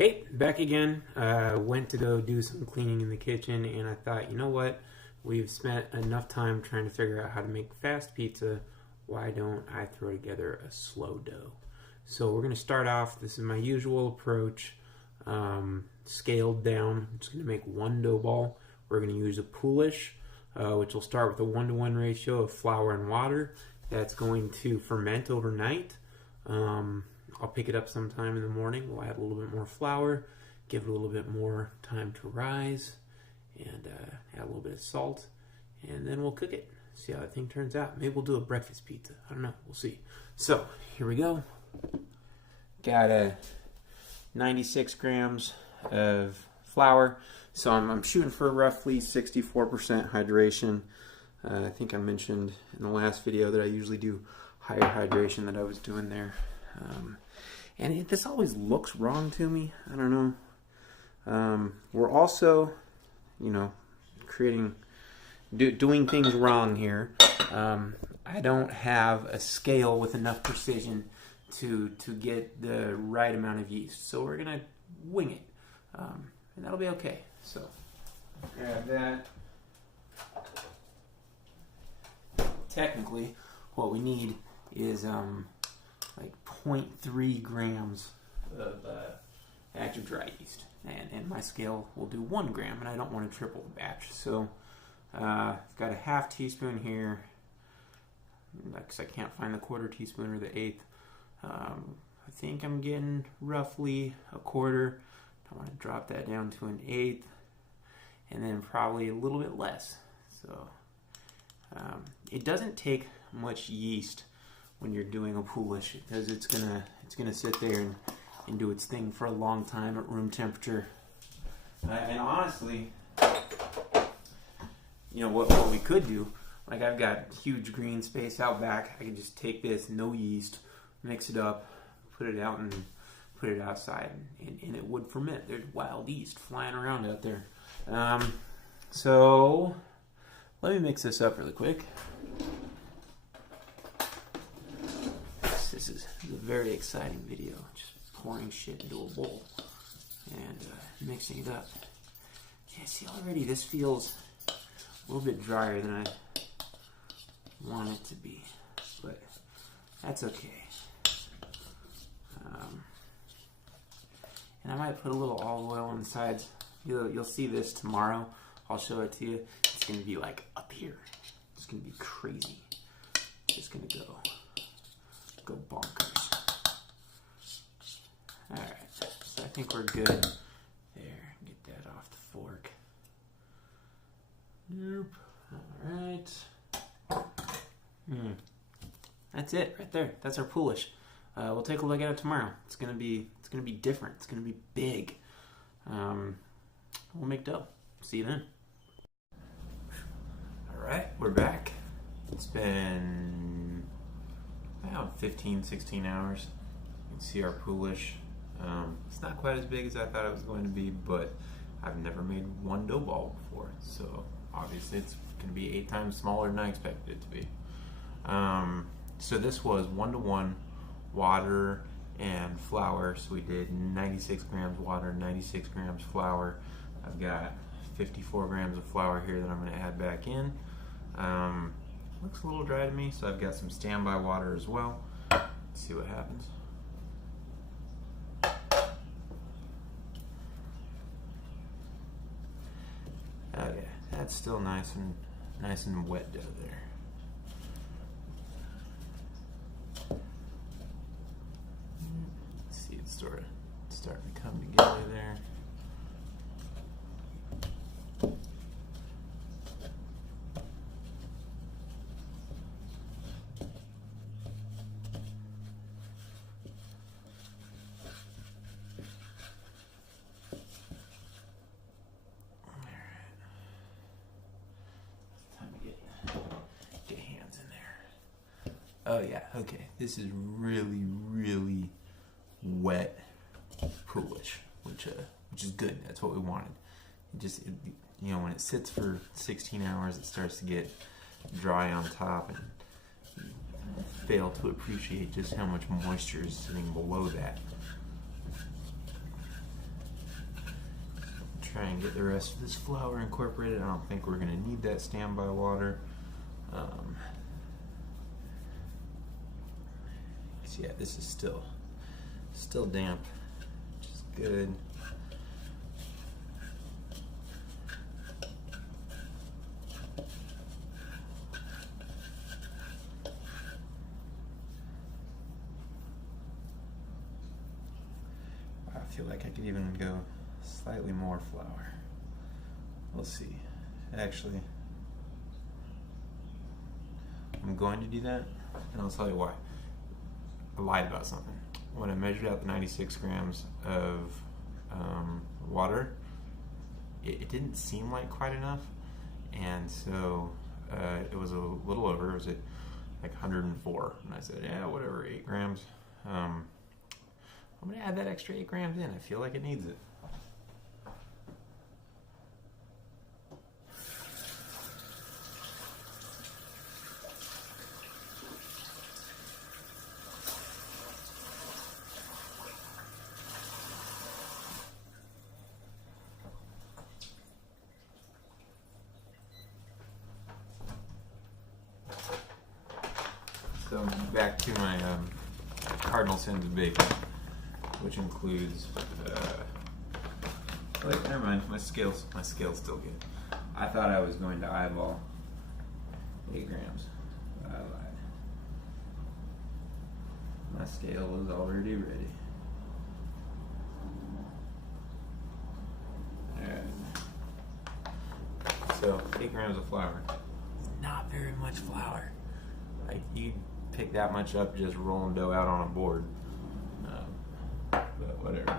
Hey, back again. Went to go do some cleaning in the kitchen, and I thought, you know what? We've spent enough time trying to figure out how to make fast pizza. Why don't I throw together a slow dough? So we're going to start off. This is my usual approach, scaled down. I'm just going to make one dough ball. We're going to use a Poolish, which will start with a 1-to-1 ratio of flour and water. That's going to ferment overnight. I'll pick it up sometime in the morning. We'll add a little bit more flour, give it a little bit more time to rise, and add a little bit of salt, and then we'll cook it. See how that thing turns out. Maybe we'll do a breakfast pizza. I don't know. We'll see. So here we go. Got 96 grams of flour. So I'm shooting for roughly 64% hydration. I think I mentioned in the last video that I usually do higher hydration that I was doing there. And this always looks wrong to me. I don't know. We're also, doing things wrong here. I don't have a scale with enough precision to get the right amount of yeast. So we're gonna wing it, and that'll be okay. So grab that. Technically, what we need is like 0.3 grams of active dry yeast, and my scale will do 1 gram, and I don't want to triple the batch. So I've got a ½ teaspoon here, because I can't find the 1/4 teaspoon or the 1/8. I think I'm getting roughly a 1/4. I want to drop that down to an 1/8, and then probably a little bit less. So it doesn't take much yeast when you're doing a Poolish, because it's gonna sit there and do its thing for a long time at room temperature. And honestly, what we could do, like I've got huge green space out back. I can just take this, no yeast, mix it up, put it out and put it outside, and it would ferment. There's wild yeast flying around out there. So let me mix this up really quick. This is a very exciting video. Just pouring shit into a bowl and mixing it up. Yeah, see, already this feels a little bit drier than I want it to be, but that's okay. And I might put a little olive oil on the sides. You'll see this tomorrow. I'll show it to you. It's gonna be like up here. It's gonna be crazy. It's just gonna go bonkers. Alright, so I think we're good. There, get that off the fork. Nope. Alright. That's it right there. That's our Poolish. We'll take a look at it tomorrow. It's gonna be different. It's gonna be big. We'll make dough. See you then. Alright, we're back. It's been about 15-16 hours. You can see our Poolish. It's not quite as big as I thought it was going to be, but I've never made one dough ball before, so obviously it's going to be 8 times smaller than I expected it to be. So this was 1-to-1 water and flour, so we did 96 grams water, 96 grams flour. I've got 54 grams of flour here that I'm going to add back in. Looks a little dry to me, so I've got some standby water as well. Let's see what happens. Okay, that's still nice and wet dough there. Let's see, it's starting to come together there. Oh yeah, okay. This is really, really wet Poolish, which is good. That's what we wanted. When it sits for 16 hours, it starts to get dry on top, and you fail to appreciate just how much moisture is sitting below that. to get the rest of this flour incorporated. I don't think we're going to need that standby water. So yeah, this is still damp, which is good. I feel like I could even go slightly more flour. We'll see. Actually, I'm going to do that, and I'll tell you why. I lied about something. When I measured out the 96 grams of water, it didn't seem like quite enough, and so it was a little over. It was at like 104, and I said, yeah, whatever, 8 grams. I'm going to add that extra 8 grams in. I feel like it needs it. So back to my cardinal sins of bacon, which includes, wait, never mind, my scale's still good. I thought I was going to eyeball 8 grams. I lied. My scale was already ready. Alright. So, 8 grams of flour. Not very much flour. Like, you pick that much up just rolling dough out on a board. But whatever.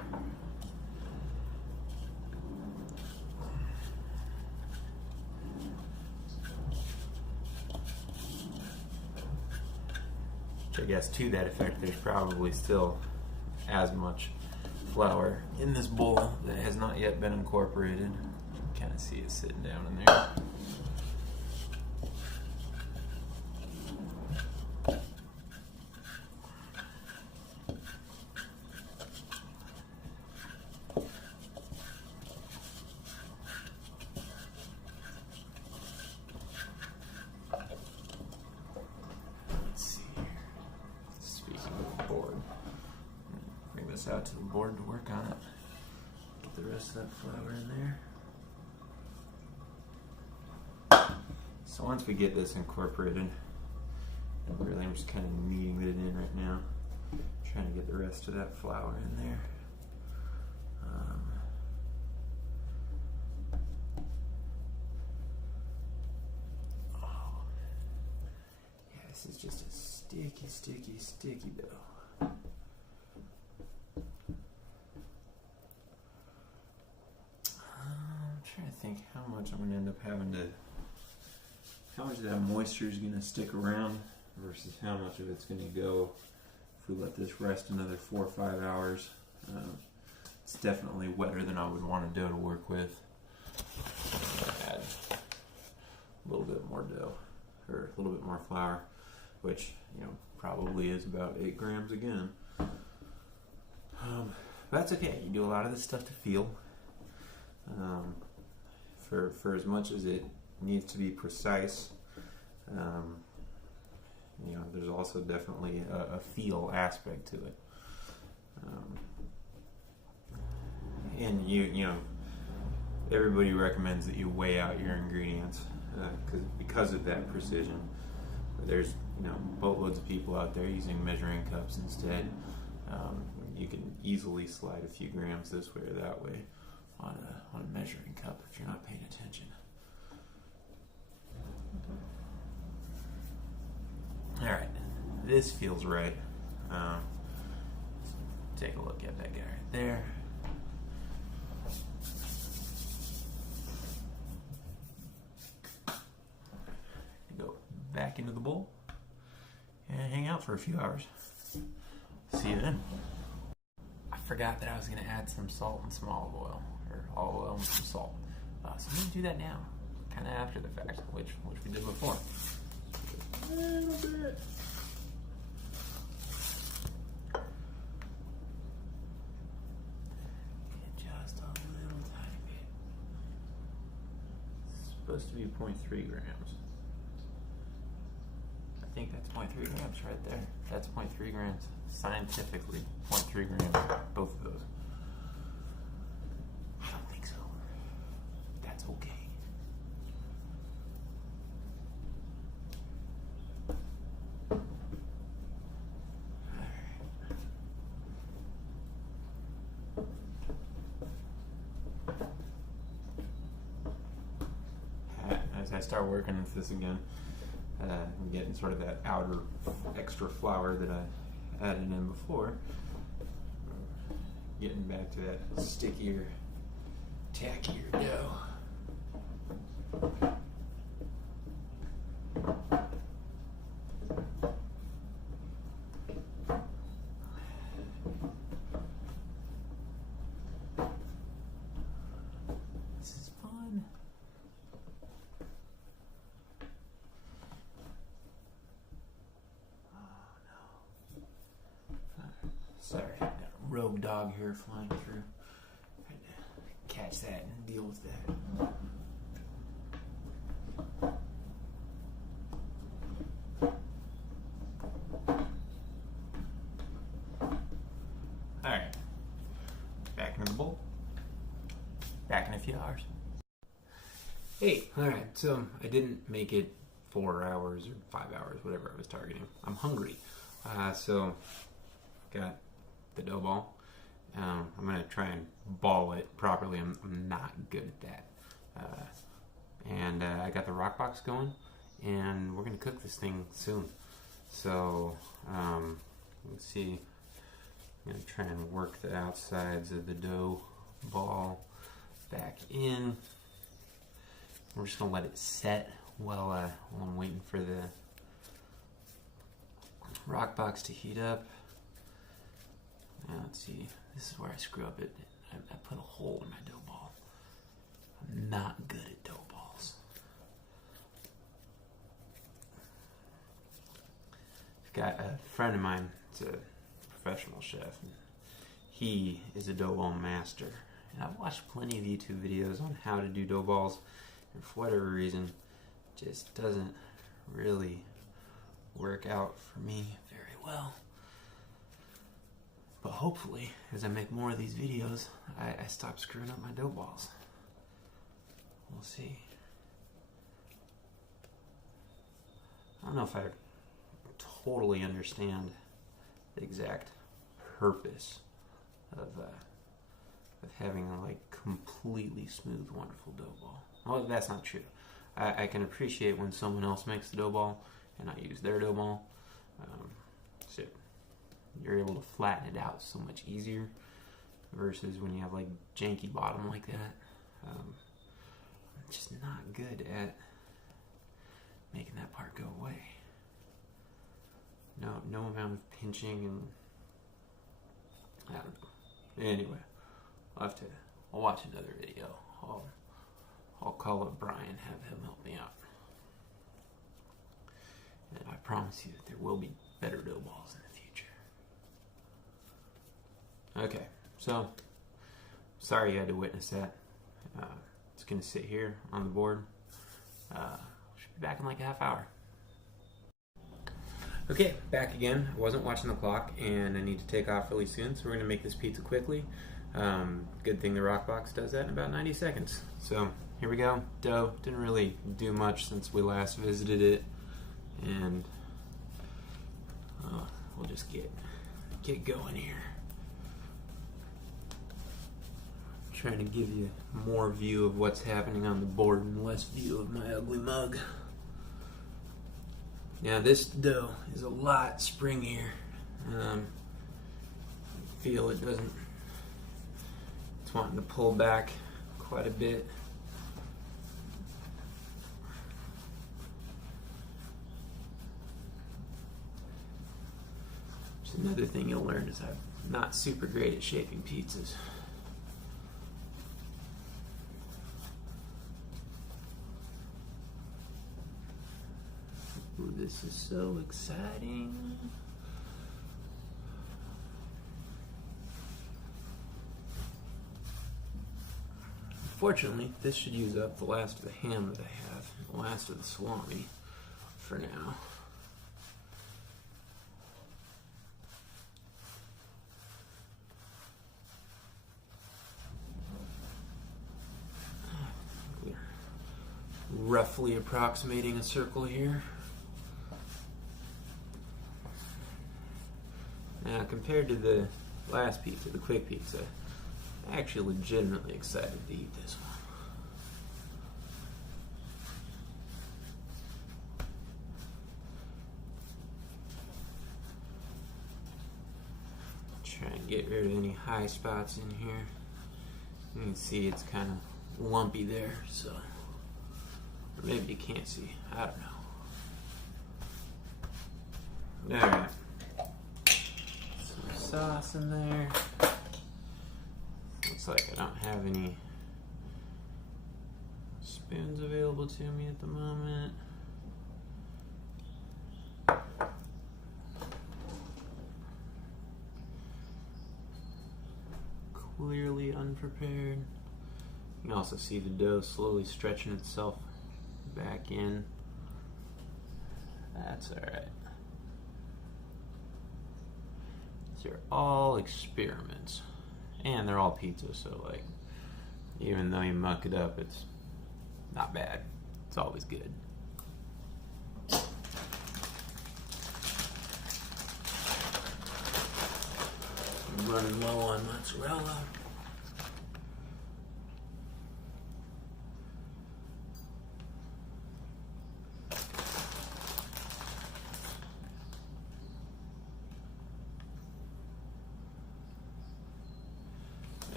Which I guess to that effect, there's probably still as much flour in this bowl that has not yet been incorporated. You can kind of see it sitting down in there. Out to the board to work on it. Get the rest of that flour in there. So once we get this incorporated, and really I'm just kind of kneading it in right now, trying to get the rest of that flour in there. Yeah, this is just a sticky dough. Trying to think how much I'm going to end up having to, how much of that moisture is going to stick around versus how much of it's going to go if we let this rest another 4 or 5 hours. It's definitely wetter than I would want a dough to work with. Add a little bit more dough, or a little bit more flour, which, you know, probably is about 8 grams again. But that's okay. You do a lot of this stuff to feel. For as much as it needs to be precise, you know, there's also definitely a feel aspect to it. And you know, everybody recommends that you weigh out your ingredients because of that precision. There's, you know, boatloads of people out there using measuring cups instead. You can easily slide a few grams this way or that way on a measuring cup if you're not paying attention. Alright, this feels right. Take a look at that guy right there. Go back into the bowl and hang out for a few hours. See you then. I forgot that I was going to add some salt and some olive oil, or olive oil and some salt. So I'm going to do that now, kind of after the fact, which we did before. A little bit. Just a little tiny bit. supposed to be 0.3 grams. I think that's 0.3 grams right there. That's 0.3 grams. Scientifically, 0.3 grams, both of those. I don't think so. That's okay. As I start working with this again, I'm getting sort of that outer extra flour that I added in before. Getting back to that stickier, tackier dough. This is fun. Sorry, got a rogue dog here flying through. Trying to catch that and deal with that. Alright, back into the bowl. Back in a few hours. Hey, alright, so I didn't make it 4 hours or 5 hours, whatever I was targeting. I'm hungry. So got the dough ball. I'm gonna try and ball it properly. I'm not good at that. And I got the Roccbox going, and we're gonna cook this thing soon. So let's see. I'm gonna try and work the outsides of the dough ball back in. We're just gonna let it set while I'm waiting for the Roccbox to heat up. Now let's see, this is where I screw up it. I put a hole in my dough ball. I'm not good at dough balls. I've got a friend of mine, it's a professional chef. And he is a dough ball master. And I've watched plenty of YouTube videos on how to do dough balls, and for whatever reason, it just doesn't really work out for me very well. But hopefully, as I make more of these videos, I stop screwing up my dough balls. We'll see. I don't know if I totally understand the exact purpose of having a like completely smooth, wonderful dough ball. Well, that's not true. I can appreciate when someone else makes the dough ball and I use their dough ball. So you're able to flatten it out so much easier versus when you have like janky bottom like that. I'm just not good at making that part go away. No amount of pinching, and I don't know. Anyway, I'll watch another video. I'll call up Brian, have him help me out. And I promise you that there will be better dough balls in the future. Okay, so sorry you had to witness that. It's gonna sit here on the board. Should be back in like a half hour. Okay, back again. I wasn't watching the clock, and I need to take off really soon, so we're gonna make this pizza quickly. Good thing the Roccbox does that in about 90 seconds. So here we go. Dough didn't really do much since we last visited it, and we'll just get going here. Trying to give you more view of what's happening on the board and less view of my ugly mug. Now this dough is a lot springier. Feel it doesn't. It's wanting to pull back quite a bit. Just another thing you'll learn is I'm not super great at shaping pizzas. Ooh, this is so exciting. Fortunately, this should use up the last of the ham that I have, the last of the salami for now. We're roughly approximating a circle here. Now, compared to the last pizza, the quick pizza, I'm actually legitimately excited to eat this one. Try and get rid of any high spots in here. You can see it's kind of lumpy there, so, or maybe you can't see, I don't know. Alright. Sauce in there. Looks like I don't have any spoons available to me at the moment. Clearly unprepared. You can also see the dough slowly stretching itself back in. That's alright. They're all experiments, and they're all pizza, so like, even though you muck it up, it's not bad. It's always good. I'm running low on mozzarella.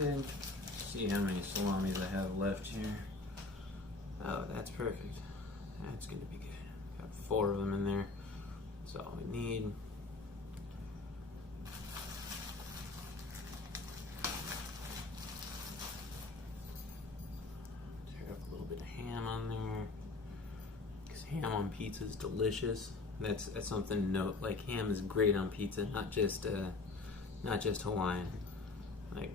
Good. See how many salamis I have left here. Oh, that's perfect. That's gonna be good. Got 4 of them in there. That's all we need. Tear up a little bit of ham on there. Because ham on pizza is delicious. That's something to note. Like, ham is great on pizza, not just Hawaiian. Like,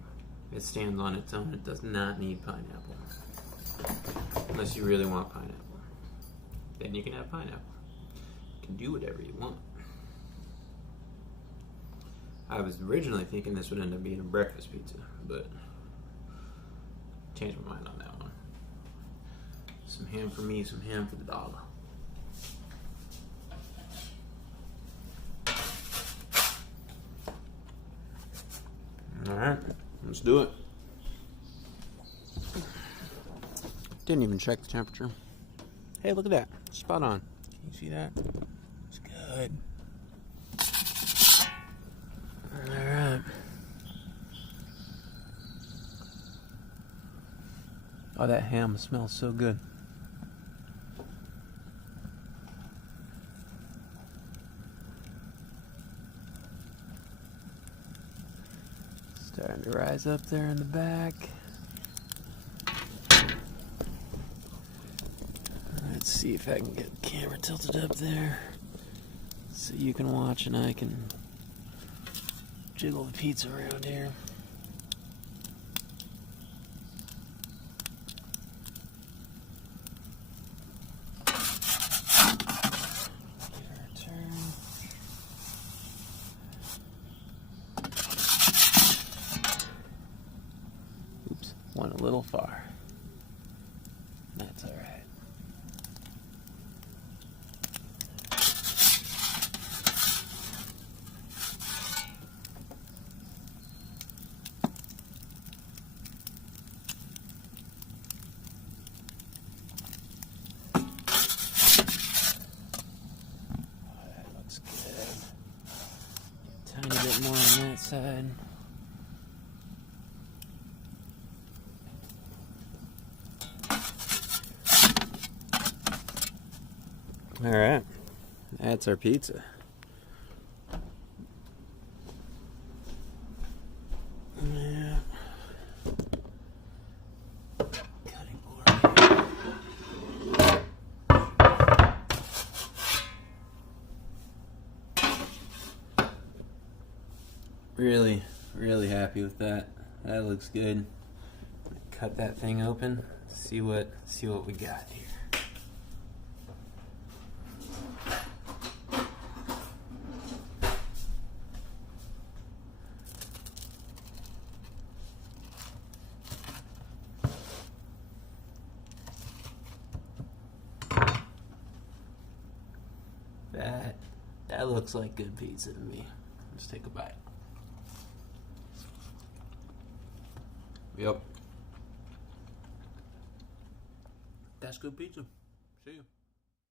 it stands on its own. It does not need pineapple. Unless you really want pineapple. Then you can have pineapple. You can do whatever you want. I was originally thinking this would end up being a breakfast pizza, but changed my mind on that one. Some ham for me, some ham for the dog. Alright. Let's do it. Didn't even check the temperature. Hey, look at that. Spot on. Can you see that? It's good. Alright. Oh, that ham smells so good. Starting to rise up there in the back. Let's see if I can get the camera tilted up there so you can watch and I can jiggle the pizza around here. Went a little far. That's all right. Oh, that looks good. Tiny bit more on that side. All right, that's our pizza. Yeah. Cutting board. Really happy with that. That looks good. Cut cut that thing open, see what we got here. That looks like good pizza to me. Let's take a bite. Yep. That's good pizza. See you.